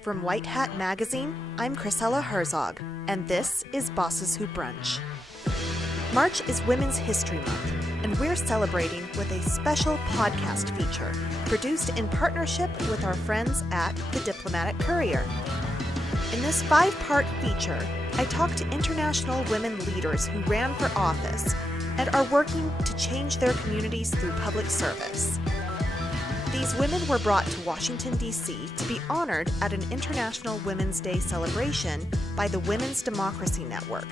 From White Hat Magazine, I'm Chrisella Herzog, and this is Bosses Who Brunch. March is Women's History Month, and we're celebrating with a special podcast feature produced in partnership with our friends at the Diplomatic Courier. In this 5-part feature, I talk to international women leaders who ran for office and are working to change their communities through public service. These women were brought to Washington, D.C. to be honored at an International Women's Day celebration by the Women's Democracy Network,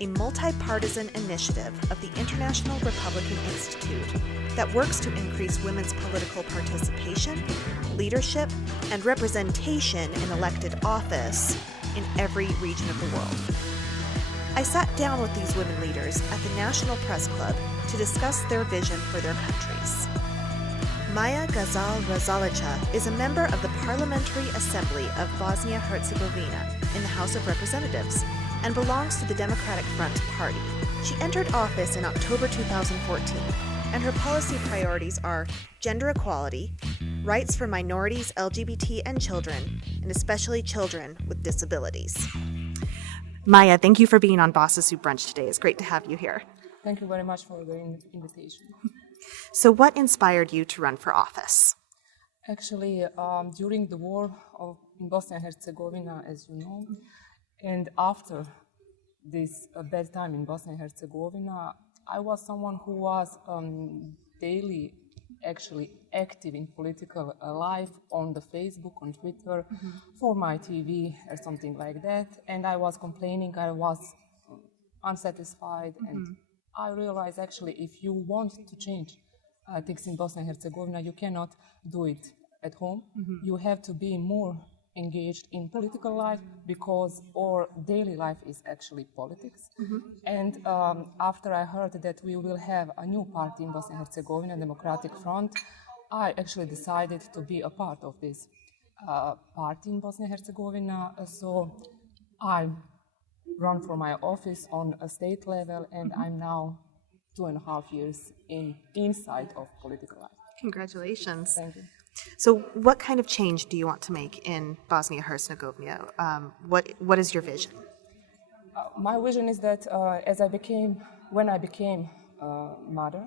a multi-partisan initiative of the International Republican Institute that works to increase women's political participation, leadership, and representation in elected office in every region of the world. I sat down with these women leaders at the National Press Club to discuss their vision for their countries. Maja Gasal Vrazalica is a member of the Parliamentary Assembly of Bosnia-Hercegovina in the House of Representatives and belongs to the Democratic Front Party. She entered office in October 2014, and her policy priorities are gender equality, rights for minorities, LGBT, and children, and especially children with disabilities. Maja, thank you for being on Bosses Who Brunch today. It's great to have you here. Thank you very much for the invitation. So what inspired you to run for office? Actually, during the war in Bosnia-Herzegovina, as you know, and after this bad time in Bosnia-Herzegovina, I was someone who was daily actually active in political life on the Facebook, on Twitter, for my TV or something like that. And I was complaining, I was unsatisfied, and I realized actually if you want to change things in Bosnia-Herzegovina, you cannot do it at home. You have to be more engaged in political life because our daily life is actually politics. And after I heard that we will have a new party in Bosnia-Herzegovina, Democratic Front, I actually decided to be a part of this party in Bosnia-Herzegovina. So I run for my office on a state level, and I'm now 2.5 years inside of political life. Congratulations. Thank you. So what kind of change do you want to make in Bosnia-Herzegovina? What is your vision? My vision is that when I became mother,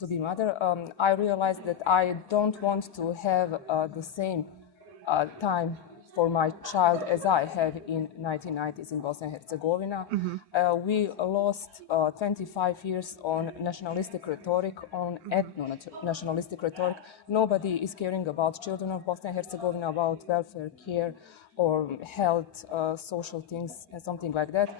to be mother, I realized that I don't want to have the same time for my child as I had in 1990s in Bosnia-Herzegovina. We lost 25 years on nationalistic rhetoric, on ethno-nationalistic rhetoric. Nobody is caring about children of Bosnia-Herzegovina, about welfare care or health, social things, and something like that.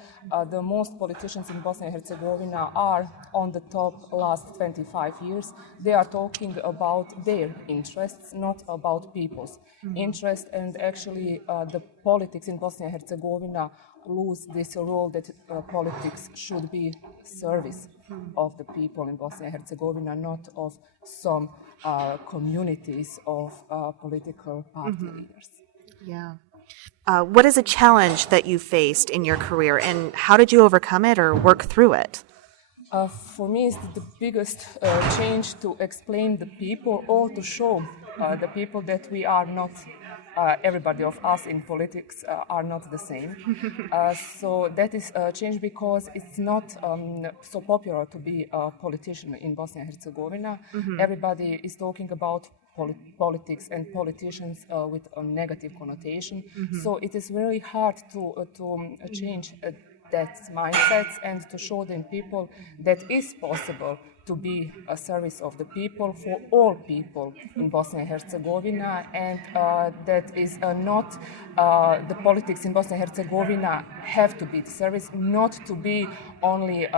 The most politicians in Bosnia-Herzegovina are on the top last 25 years. They are talking about their interests, not about people's interests, and actually the politics in Bosnia-Herzegovina lose this role that politics should be service of the people in Bosnia-Herzegovina, not of some communities of political party leaders. Yeah. What is a challenge that you faced in your career, and how did you overcome it or work through it? For me, it's the biggest change to explain the people or to show the people that we are not, everybody of us in politics are not the same. So that is a change because it's not so popular to be a politician in Bosnia-Herzegovina. Everybody is talking about politics and politicians with a negative connotation. So it is very hard to change that mindset and to show them people that is possible to be a service of the people for all people in Bosnia-Herzegovina, and that is not the politics in Bosnia-Herzegovina have to be the service, not to be only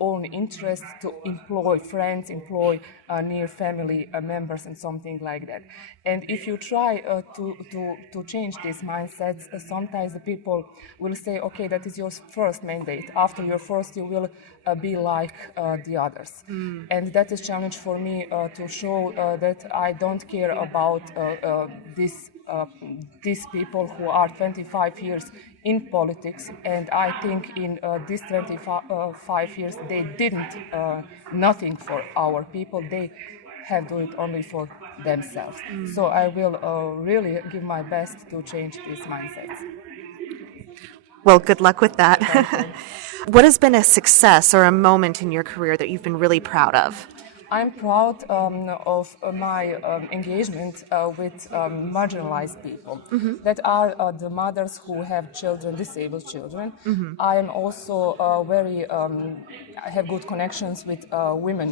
own interest, to employ friends, employ near family members and something like that. And if you try to change these mindsets, sometimes the people will say, okay, that is your first mandate. After your first, you will be like the others. And that is a challenge for me to show that I don't care about these people who are 25 years in politics, and I think in these 25 years they didn't nothing for our people. They have to do it only for themselves. So I will really give my best to change these mindsets. Well, good luck with that. What has been a success or a moment in your career that you've been really proud of? I'm proud of my engagement with marginalized people. That are the mothers who have children, disabled children. I am also I have good connections with women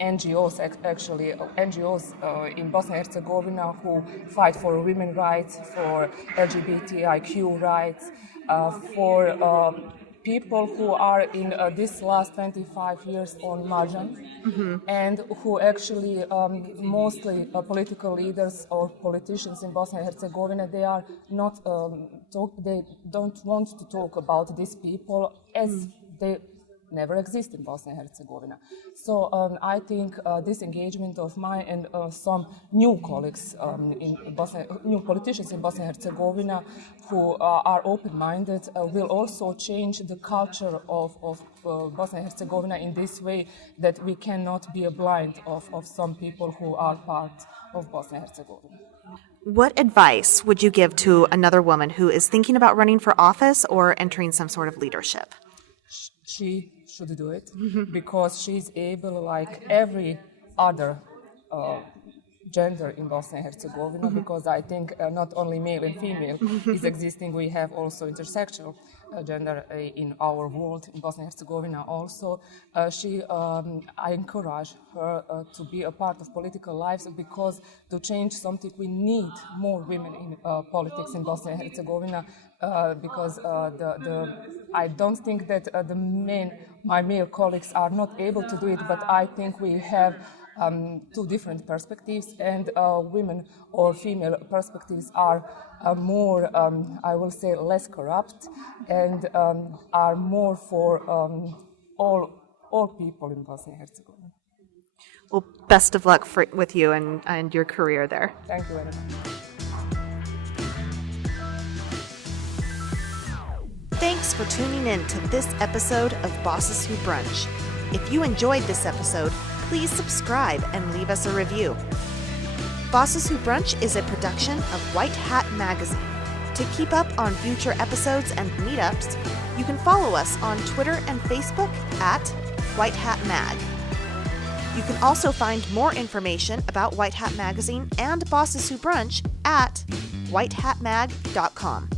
NGOs, actually NGOs in Bosnia-Herzegovina who fight for women's rights, for LGBTIQ rights, for people who are in this last 25 years on margin, and who actually mostly political leaders or politicians in Bosnia-Herzegovina, they are not they don't want to talk about these people as they never exist in Bosnia-Herzegovina. So I think this engagement of mine and some new colleagues, new politicians in Bosnia-Herzegovina who are open-minded will also change the culture of Bosnia-Herzegovina in this way, that we cannot be blind of some people who are part of Bosnia-Herzegovina. What advice would you give to another woman who is thinking about running for office or entering some sort of leadership? She should do it because she's able, like every other gender in Bosnia-Herzegovina, because I think not only male and female is existing, we have also intersexual gender in our world in Bosnia-Herzegovina also. I encourage her to be a part of political lives, because to change something we need more women in politics in Bosnia-Herzegovina, because I don't think that my male colleagues are not able to do it, but I think we have two different perspectives, and women or female perspectives are more, I will say, less corrupt, and are more for all people in Bosnia-Herzegovina. Well, best of luck with you and your career there. Thank you very much. Thanks for tuning in to this episode of Bosses Who Brunch. If you enjoyed this episode, please subscribe and leave us a review. Bosses Who Brunch is a production of White Hat Magazine. To keep up on future episodes and meetups, you can follow us on Twitter and Facebook at White Hat Mag. You can also find more information about White Hat Magazine and Bosses Who Brunch at whitehatmag.com.